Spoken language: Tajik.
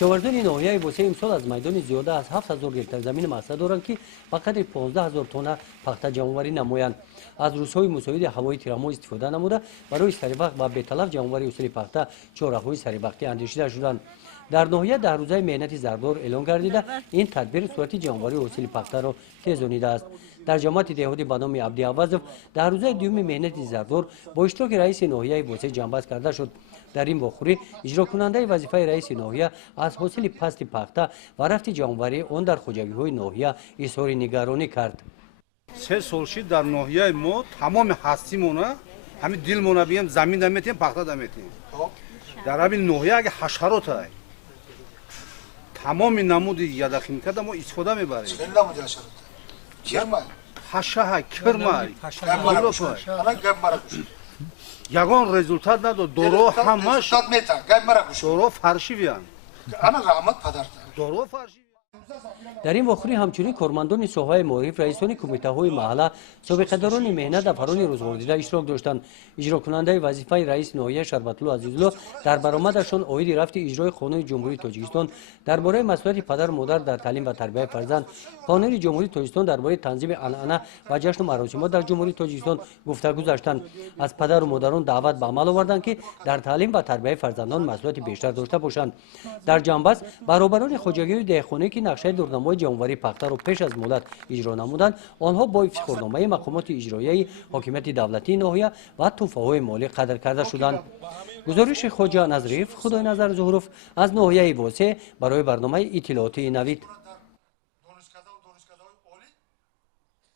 кишоварзони ноҳияи Восе имсол аз майдони зиёда аз 7000 гектар замини мақсад доранд ки ба қадри 15000 тонна пахта ҷамъоварӣ намоянд. аз рӯзҳои мусоиди ҳавои тирамоҳ истифода намуда барои саривақт ба беталаф ҷамъоварии усули пахта чораҳои саривақтӣ андешида шуданд. дар ноҳия 10 рӯзаи меҳнати зардор эълон гардида ин тадбир сурати ҷамъоварии ҳосили пахтаро тезонидааст. дар ҷамоати деҳодӣ ба номи абди аввазов 10 рӯзаи дуюми меҳнати зардор бо иштироки раиси ноҳияи Восе ҷамъбаст карда шуд. дар ин вохӯрӣ иҷрокунандаи вазифаи раиси ноҳия аз ҳосили пасти пахта ва рафти ҷамъоварӣ он дар хоҷагиҳои ноҳия изҳори нигаронӣ кард. 3 сол шид дар ноҳияи мо тамоми ҳастимона ҳамин дилмона бием замин наметием пахта наметием. дар ҳамин ноҳия аги ҳашаротай тамоми намуди ядахимкада мо истифода мебарем. ҳашаҳай кирмай ягон результат надод. доро ҳамаш доро фаршивиянд. доро фаршив дар ин вохӯрӣ ҳамчунин кормандони соҳаи маориф, раисони кумитаҳои маҳалла, собиқадарони меҳнат ва фарони рӯзгордида иштирок доштанд. иҷрокунандаи вазифаи раиси ноҳия Шарбатулло Азизулло дар баромадашон оиди рафти иҷрои қонуни ҷумҳурии Тоҷикистон дар бораи масъулияти падару модар дар таълим ва тарбияи фарзанд, қонуни ҷумҳурии Тоҷикистон дар бораи танзими анъана ва ҷашну маросимот дар ҷумҳурии Тоҷикистон гуфта гузаштанд. аз падару модарон даъват ба амал оварданд ки дар таълим ва тарбияи фарзандон масъулияти бештар дошта бошанд. дар ҷанбас баробарони хоҷагиҳои деҳқонӣ ки нақшаи дурнамои ҷамъоварии пахтаро пеш аз муддат иҷро намуданд, онҳо бо ифтихорномаи мақомоти иҷроияи ҳокимияти давлатии ноҳия ва тӯҳфаҳои молӣ қадр карда шуданд. гузориши хоҷа Назриев, Худойназар Зуҳуров аз ноҳияи Восе барои барномаи иттилооти Навид.